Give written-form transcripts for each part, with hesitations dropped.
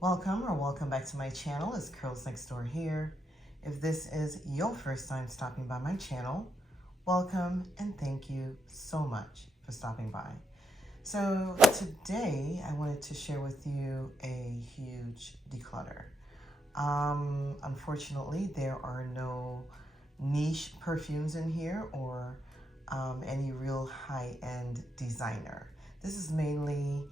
Welcome or welcome back to my channel. It's Curls Next Door here. If this is your first time stopping by my channel, welcome and thank you so much for stopping by. So today I wanted to share with you a huge declutter. Unfortunately, there are no niche perfumes in here or any real high-end designer. This is mainly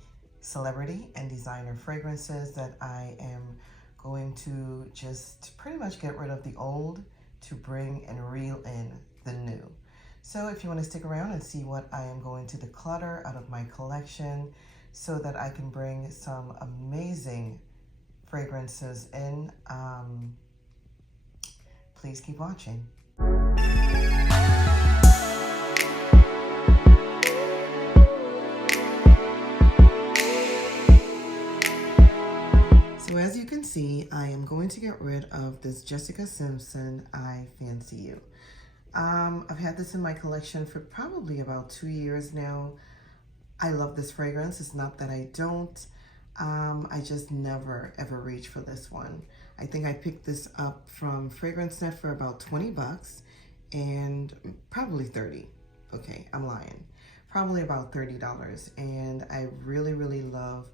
celebrity and designer fragrances that I am going to just pretty much get rid of the old to bring and reel in the new. So if you want to stick around and see what I am going to declutter out of my collection so that I can bring some amazing fragrances in, please keep watching. So as you can see, I am going to get rid of this Jessica Simpson I Fancy You. I've had this in my collection for probably about 2 years now. I love this fragrance. It's not that I don't. I just never ever reach for this one. I think I picked this up from Fragrance Net for about 20 bucks and probably 30. Okay, I'm lying. Probably about $30. And I really love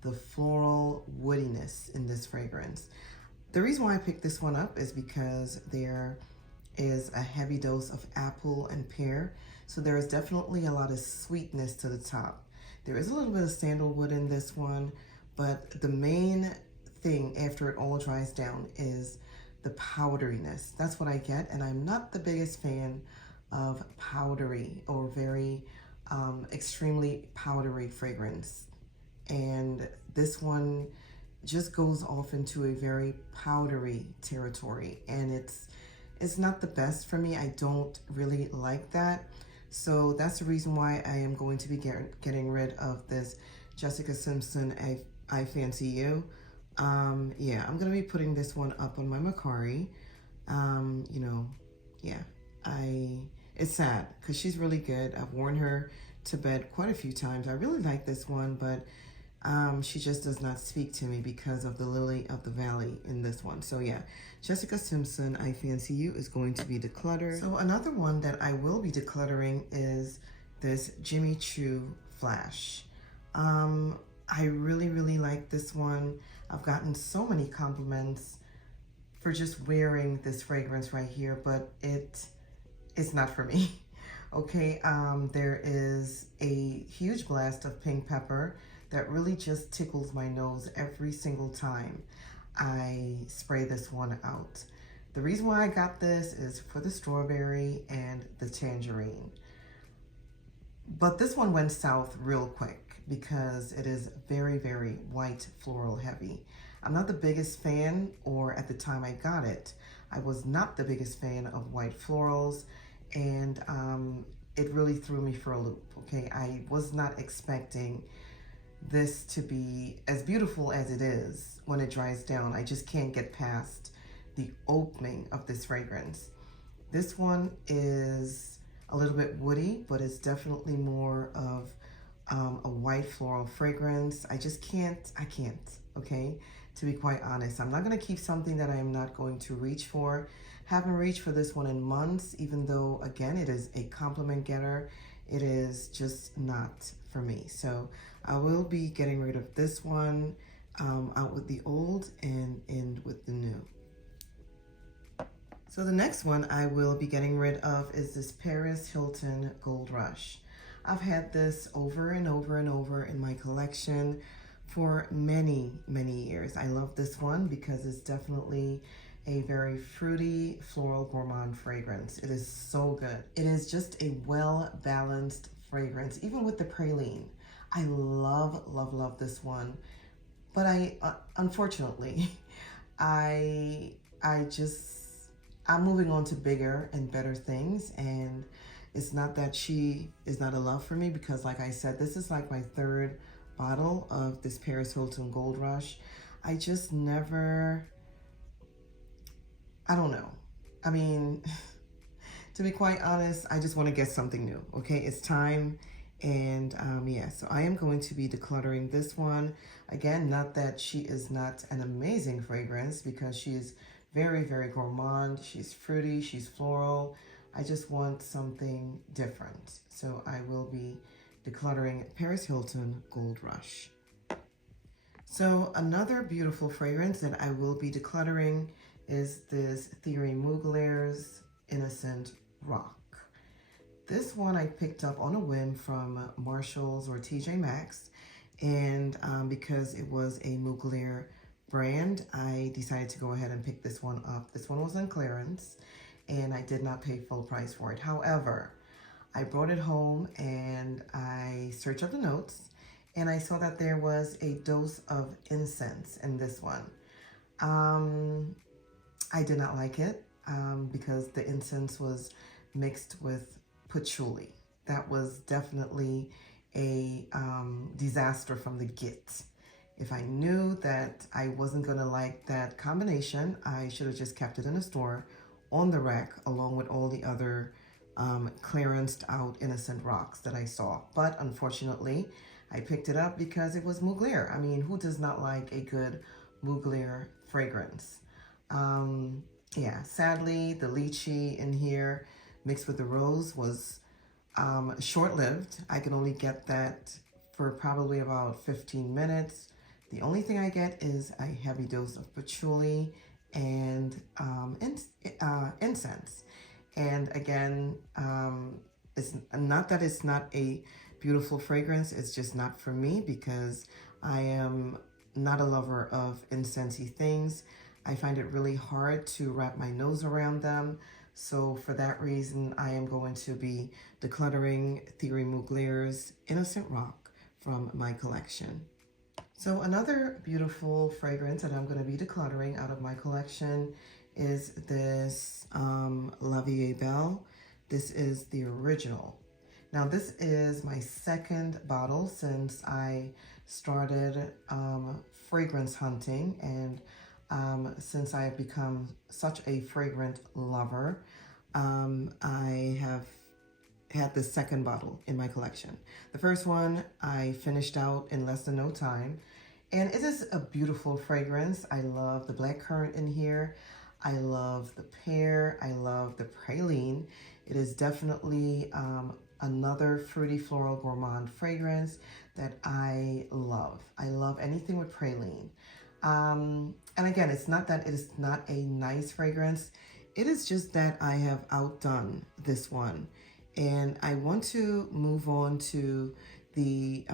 the floral woodiness in this fragrance. The reason why I picked this one up is because there is a heavy dose of apple and pear. So there is definitely a lot of sweetness to the top. There is a little bit of sandalwood in this one, but the main thing after it all dries down is the powderiness. That's what I get, and I'm not the biggest fan of powdery or very extremely powdery fragrance. And this one just goes off into a very powdery territory, and it's not the best for me. I don't really like that. So that's the reason why I am going to be getting rid of this Jessica Simpson I Fancy You. Yeah, I'm gonna be putting this one up on my Mercari. You know, yeah, it's sad because she's really good. I've worn her to bed quite a few times. I really like this one, but she just does not speak to me because of the Lily of the Valley in this one. So yeah, Jessica Simpson I Fancy You is going to be decluttered. So another one that I will be decluttering is this Jimmy Choo Flash. I really like this one. I've gotten so many compliments for just wearing this fragrance right here, but it's not for me. Okay, there is a huge blast of pink pepper that really just tickles my nose every single time I spray this one out. The reason why I got this is for the strawberry and the tangerine. But this one went south real quick because it is very white floral heavy. I'm not the biggest fan, or at the time I got it, I was not the biggest fan of white florals, and it really threw me for a loop, okay? I was not expecting this to be as beautiful as it is when it dries down. I just can't get past the opening of this fragrance. This one is a little bit woody, but it's definitely more of a white floral fragrance. I can't, okay? To be quite honest, I'm not gonna keep something that I am not going to reach for. Haven't reached for this one in months, even though, again, it is a compliment getter. It is just not for me. So I will be getting rid of this one, out with the old and in with the new. So the next one I will be getting rid of is this Paris Hilton Gold Rush. I've had this over and over in my collection for many years. I love this one because it's definitely a very fruity, floral, gourmand fragrance. It is so good. It is just a well-balanced fragrance, even with the praline. I love this one. But unfortunately, I'm moving on to bigger and better things, and it's not that she is not a love for me, because like I said, this is like my third bottle of this Paris Hilton Gold Rush. I just never, I don't know. I mean, to be quite honest, I just want to get something new, okay? It's time, And yeah, so I am going to be decluttering this one. Again, not that she is not an amazing fragrance, because she is very, very gourmand. She's fruity, she's floral. I just want something different. So I will be decluttering Paris Hilton Gold Rush. So another beautiful fragrance that I will be decluttering is this Thierry Mugler's Innocent Rock. This one I picked up on a whim from Marshall's or TJ Maxx, and because it was a Mugler brand, I decided to go ahead and pick this one up. This one was on clearance, and I did not pay full price for it. However, I brought it home and I searched up the notes, and I saw that there was a dose of incense in this one. I did not like it because the incense was mixed with patchouli. That was definitely a disaster from the get. If I knew that I wasn't gonna like that combination, I should have just kept it in the store on the rack along with all the other clearanced out innocent rocks that I saw. But unfortunately, I picked it up because it was Mugler. I mean, who does not like a good Mugler fragrance? Yeah, sadly, the lychee in here mixed with the rose was short-lived. I can only get that for probably about 15 minutes. The only thing I get is a heavy dose of patchouli and incense. And again, it's not that it's not a beautiful fragrance, it's just not for me because I am not a lover of incensey things. I find it really hard to wrap my nose around them. So for that reason, I am going to be decluttering Thierry Mugler's Innocent Rock from my collection. So another beautiful fragrance that I'm going to be decluttering out of my collection is this La Vie Belle. This is the original. Now this is my second bottle since I started fragrance hunting, and since I have become such a fragrant lover, I have had the second bottle in my collection. The first one I finished out in less than no time, and it is a beautiful fragrance. I love the blackcurrant in here. I love the pear. I love the praline. It is definitely another fruity floral gourmand fragrance that I love. I love anything with praline. And again, it's not that it is not a nice fragrance. It is just that I have outdone this one. And I want to move on to the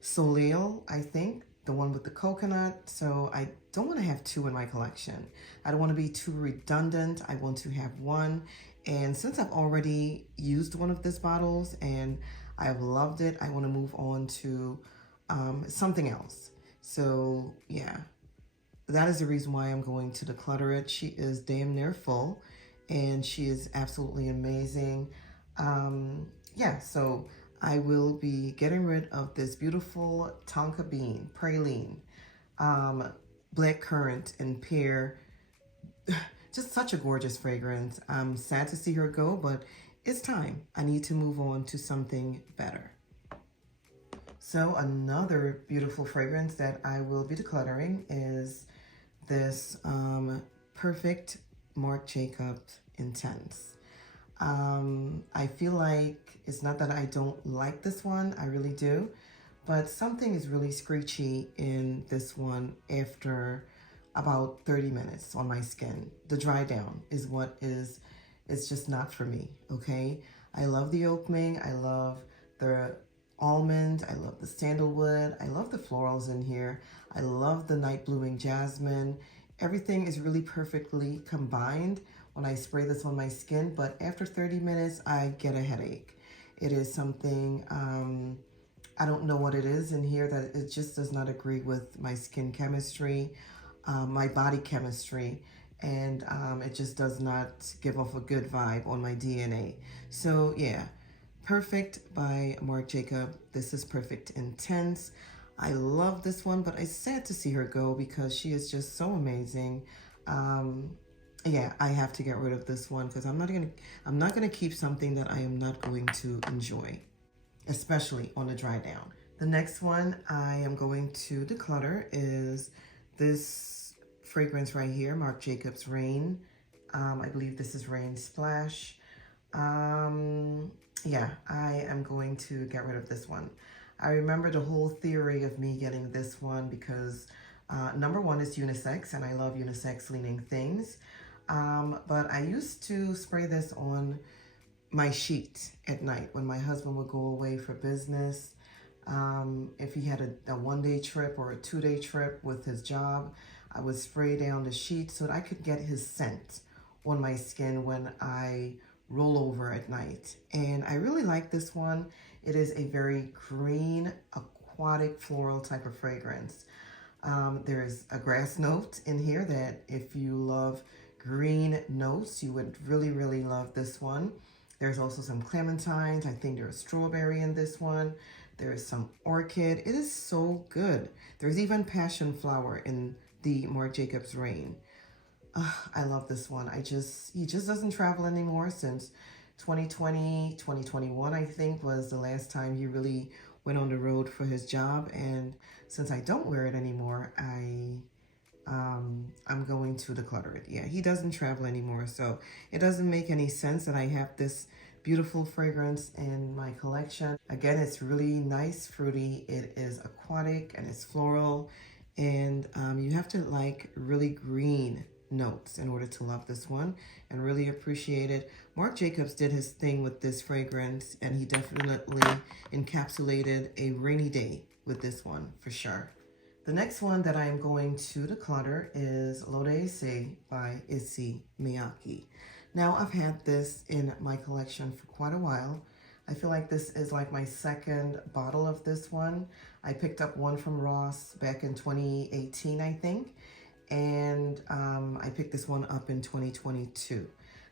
Soleil, I think, the one with the coconut. So I don't want to have two in my collection. I don't want to be too redundant. I want to have one. And since I've already used one of these bottles and I've loved it, I want to move on to something else. So yeah, that is the reason why I'm going to declutter it. She is damn near full and she is absolutely amazing. Yeah, so I will be getting rid of this beautiful tonka bean, praline, blackcurrant and pear. Just such a gorgeous fragrance. I'm sad to see her go, but it's time. I need to move on to something better. So another beautiful fragrance that I will be decluttering is this Perfect Marc Jacobs Intense. I feel like it's not that I don't like this one, I really do, but something is really screechy in this one after about 30 minutes on my skin. The dry down is what is, it's just not for me, okay? I love the opening, I love the almond, I love the sandalwood, I love the florals in here, I love the night blooming jasmine. Everything is really perfectly combined when I spray this on my skin, but after 30 minutes, I get a headache. It is something, I don't know what it is in here that it just does not agree with my skin chemistry, my body chemistry, and it just does not give off a good vibe on my DNA. So yeah, Perfect by Marc Jacobs. This is Perfect Intense. I love this one, but it's sad to see her go because she is just so amazing. Yeah, I have to get rid of this one because I'm not gonna keep something that I am not going to enjoy. especially on the dry down. The next one I am going to declutter is this fragrance right here, Marc Jacobs Rain. I believe this is Rain Splash. Yeah, I am going to get rid of this one. I remember the whole theory of me getting this one because number one is unisex, and I love unisex leaning things. But I used to spray this on my sheet at night when my husband would go away for business. If he had a one-day trip or a two-day trip with his job, I would spray down the sheet so that I could get his scent on my skin when I roll over at night. And I really like this one. It is a very green, aquatic, floral type of fragrance. There's a grass note in here that if you love green notes, you would really, really love this one. There's also some clementines. I think there's strawberry in this one. There's some orchid. It is so good. There's even passion flower in the Marc Jacobs Rain. I love this one. He just doesn't travel anymore since 2020, 2021, I think, was the last time he really went on the road for his job. And since I don't wear it anymore, I'm going to declutter it. Yeah, he doesn't travel anymore, so it doesn't make any sense that I have this beautiful fragrance in my collection. Again, it's really nice, fruity. It is aquatic and it's floral, and you have to like really green notes in order to love this one and really appreciate it. Marc Jacobs did his thing with this fragrance, and he definitely encapsulated a rainy day with this one for sure. The next one that I am going to declutter is L'Eau d'Issey by Issey Miyake. Now, I've had this in my collection for quite a while. I feel like this is like my second bottle of this one. I picked up one from Ross back in 2018, I think. And I picked this one up in 2022.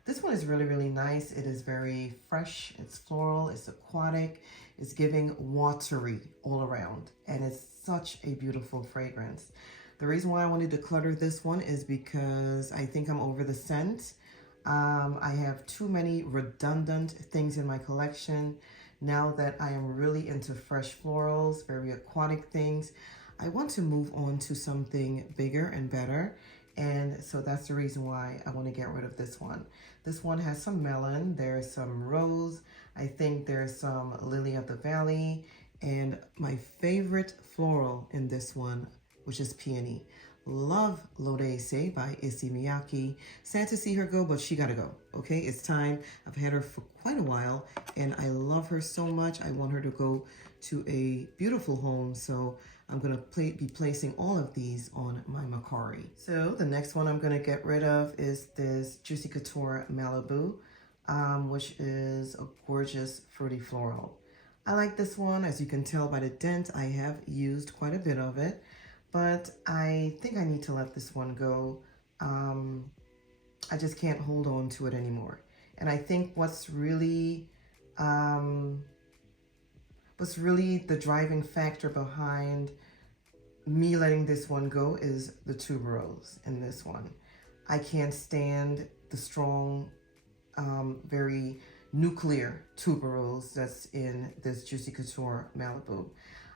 This one is really, really nice. It is very fresh. It's floral. It's aquatic. It's giving watery all around. And it's such a beautiful fragrance. The reason why I wanted to declutter this one is because I think I'm over the scent. I have too many redundant things in my collection. Now that I am really into fresh florals, very aquatic things, I want to move on to something bigger and better. And so that's the reason why I want to get rid of this one. This one has some melon, there's some rose, I think there's some lily of the valley, and my favorite floral in this one, which is peony. Love L'Eau d'Issey by Issey Miyake. Sad to see her go, but she gotta go, okay? It's time. I've had her for quite a while, and I love her so much. I want her to go to a beautiful home, so I'm gonna be placing all of these on my Mercari. So the next one I'm gonna get rid of is this Juicy Couture Malibu, which is a gorgeous fruity floral. I like this one. As you can tell by the dent, I have used quite a bit of it, but I think I need to let this one go. I just can't hold on to it anymore. And I think what's really the driving factor behind me letting this one go is the tuberose in this one. I can't stand the strong, very nuclear tuberose that's in this Juicy Couture Malibu.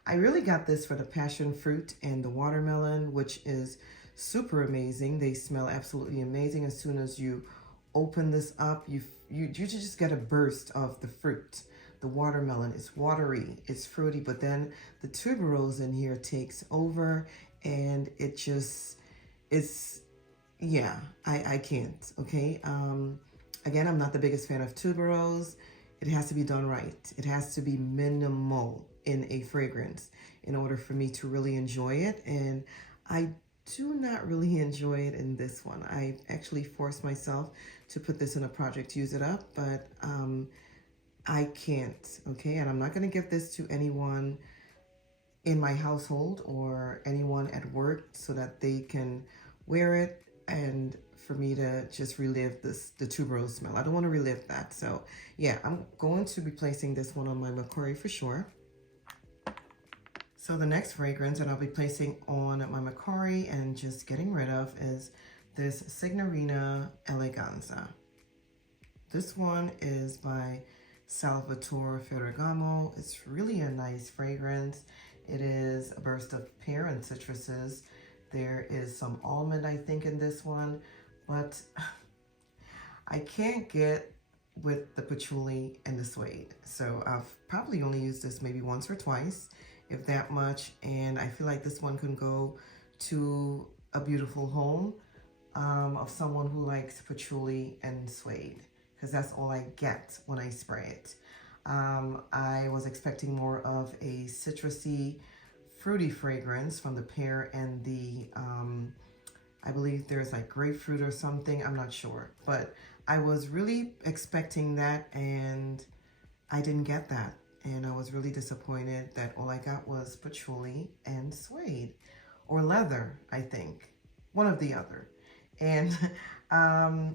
I really got this for the passion fruit and the watermelon, which is super amazing. They smell absolutely amazing. As soon as you open this up, you just get a burst of the fruit. The watermelon is watery, it's fruity, but then the tuberose in here takes over, and yeah, I can't, okay? Again, I'm not the biggest fan of tuberose. It has to be done right. It has to be minimal in a fragrance in order for me to really enjoy it, and I do not really enjoy it in this one. I actually forced myself to put this in a project, use it up, but I can't, okay? And I'm not going to give this to anyone in my household or anyone at work so that they can wear it and for me to just relive the tuberose smell. I don't want to relive that. So yeah, I'm going to be placing this one on my Mercari for sure. So the next fragrance that I'll be placing on my Mercari and just getting rid of is this Signorina Eleganza. This one is by Salvatore Ferragamo. It's really a nice fragrance. It is a burst of pear and citruses. There is some almond, I think, in this one, but I can't get with the patchouli and the suede. So I've probably only used this maybe once or twice, if that much. And I feel like this one can go to a beautiful home of someone who likes patchouli and suede, because that's all I get when I spray it. I was expecting more of a citrusy, fruity fragrance from the pear and the, I believe there's like grapefruit or something, I'm not sure. But I was really expecting that, and I didn't get that. And I was really disappointed that all I got was patchouli and suede, or leather, I think. One of the other. And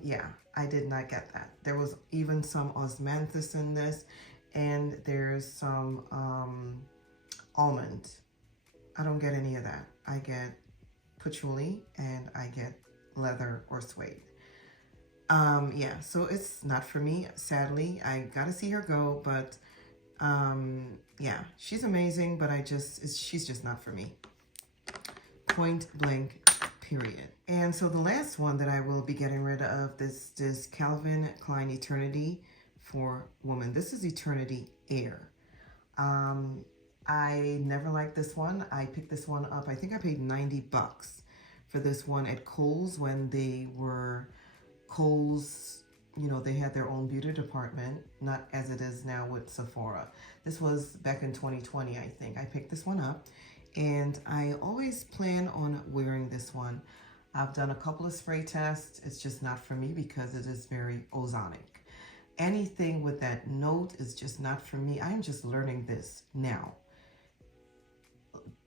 yeah, I did not get that. There was even some osmanthus in this, and there's some almond. I don't get any of that. I get patchouli and I get leather or suede. Yeah, so it's not for me, sadly. I gotta see her go, but yeah, she's amazing, but she's just not for me. Point blank, period. And so the last one that I will be getting rid of, this Calvin Klein Eternity for Woman. This is Eternity Air. I never liked this one. I picked this one up. I think I paid 90 bucks for this one at Kohl's when they were Kohl's, you know, they had their own beauty department, not as it is now with Sephora. This was back in 2020, I think. I picked this one up, and I always plan on wearing this one. I've done a couple of spray tests. It's just not for me because it is very ozonic. Anything with that note is just not for me. I'm just learning this now.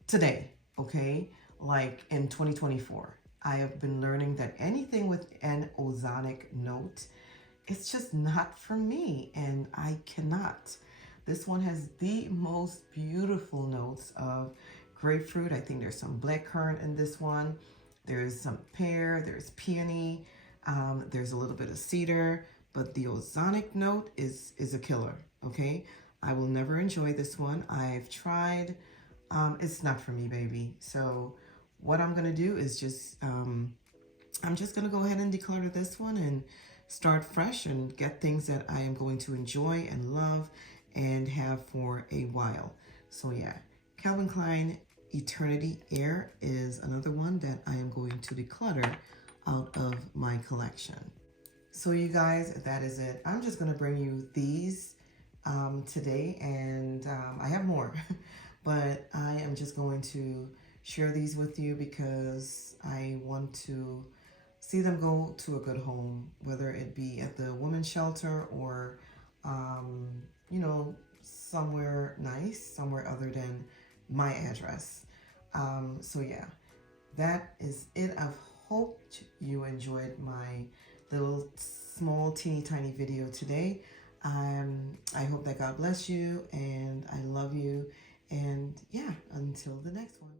Today, okay? Like in 2024. I have been learning that anything with an ozonic note, it's just not for me, and I cannot. This one has the most beautiful notes of grapefruit. I think there's some blackcurrant in this one. There's some pear, there's peony, there's a little bit of cedar, but the ozonic note is a killer, okay? I will never enjoy this one. I've tried. It's not for me, baby. So what I'm gonna do is just, I'm just gonna go ahead and declutter this one and start fresh and get things that I am going to enjoy and love and have for a while. So yeah, Calvin Klein Eternity Air is another one that I am going to declutter out of my collection. So you guys, that is it. I'm just gonna bring you these today, and I have more, but I am just going to share these with you because I want to see them go to a good home, whether it be at the women's shelter or, you know, somewhere nice, somewhere other than my address. So yeah, that is it. I've hoped you enjoyed my little small teeny tiny video today. I hope that God bless you, and I love you, and yeah, until the next one.